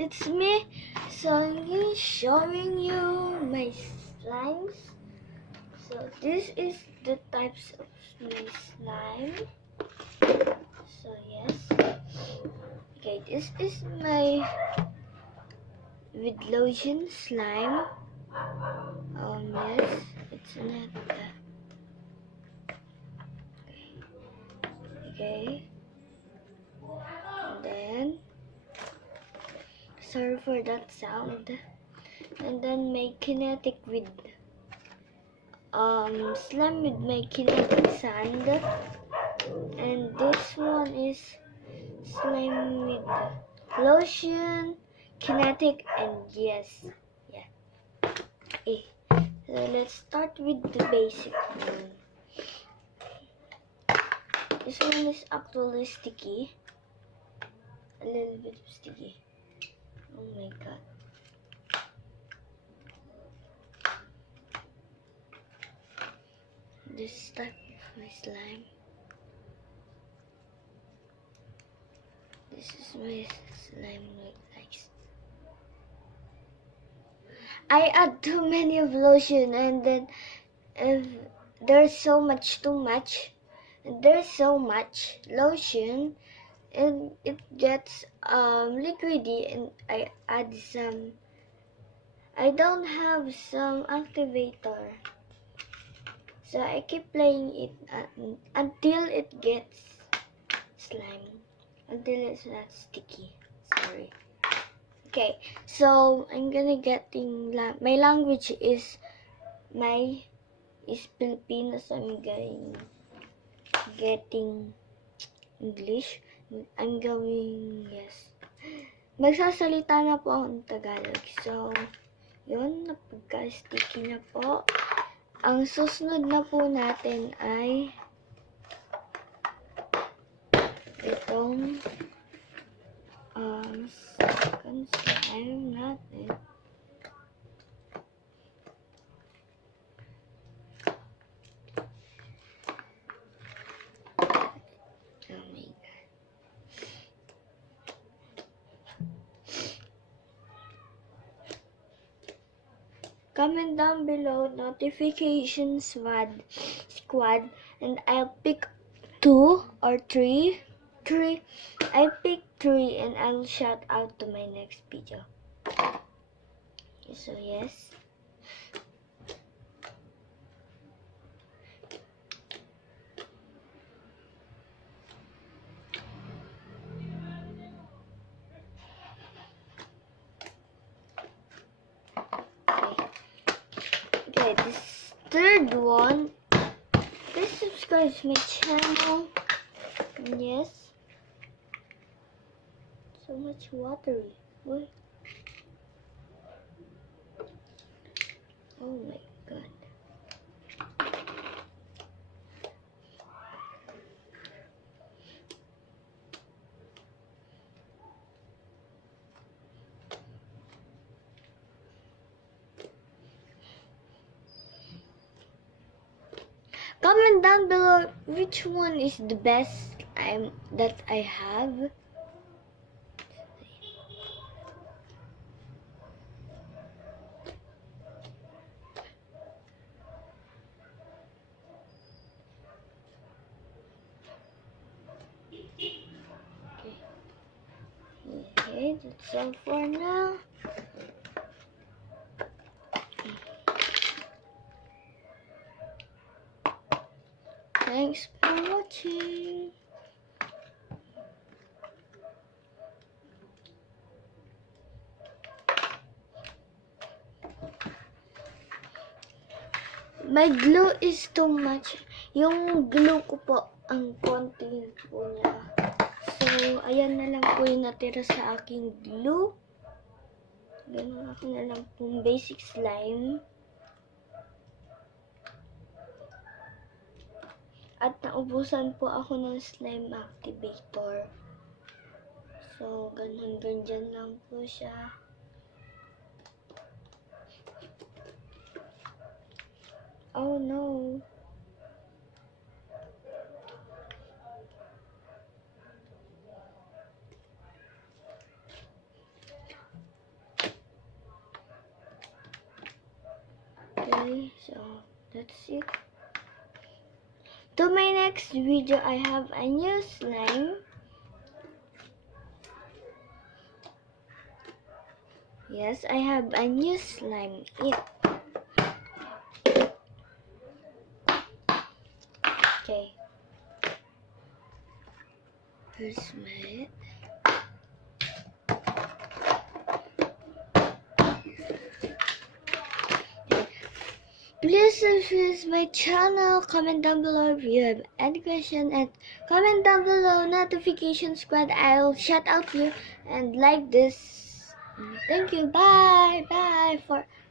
it's me, Songy, showing you my slimes. So this is the types of my slime. So yes, okay, this is my with lotion slime. Yes, it's not that. Okay, and then sorry for that sound. And then my kinetic with slime with my kinetic sand, and this one is slime with lotion, kinetic, and yes, yeah. Okay, so let's start with the basic one. This one is actually sticky, a little bit sticky. Oh my god. This type of my slime. This is my slime like. I add too many of lotion, and then if there's so much lotion, and it gets liquidy, and I add some. I don't have some activator, so I keep playing it until it gets slime, until it's not sticky. Sorry. Okay, so I'm gonna getting my language is Filipino, so I'm getting English. I'm going, yes. Magsasalita na po ako ng Tagalog. So, yun, napagka-sticky na po. Ang susunod na po natin ay itong second slime natin. Oh my god. Comment down below notification squad, and I'll pick 2 or 3. I pick 3 and I'll shout out to my next video. So yes. Okay, this third one. Please subscribe to my channel. And yes. So much watery. What? Oh my god. Comment down below which one is the best that I have. Okay, that's all for now. Thanks for watching. My glue is too much. Yung glue ko po, ang konti po niya. So, ayan na lang po yung natira sa aking glue. Ganun ako na lang pong basic slime. At naubusan po ako ng slime activator. So, ganyan lang po siya. Oh no. Okay, so that's it. To my next video, I have a new slime. Yes, I have a new slime. Okay. Here's my. Please subscribe my channel, comment down below if you have any question, and comment down below notification squad. I'll shout out you and like this. Thank you. Bye. Bye for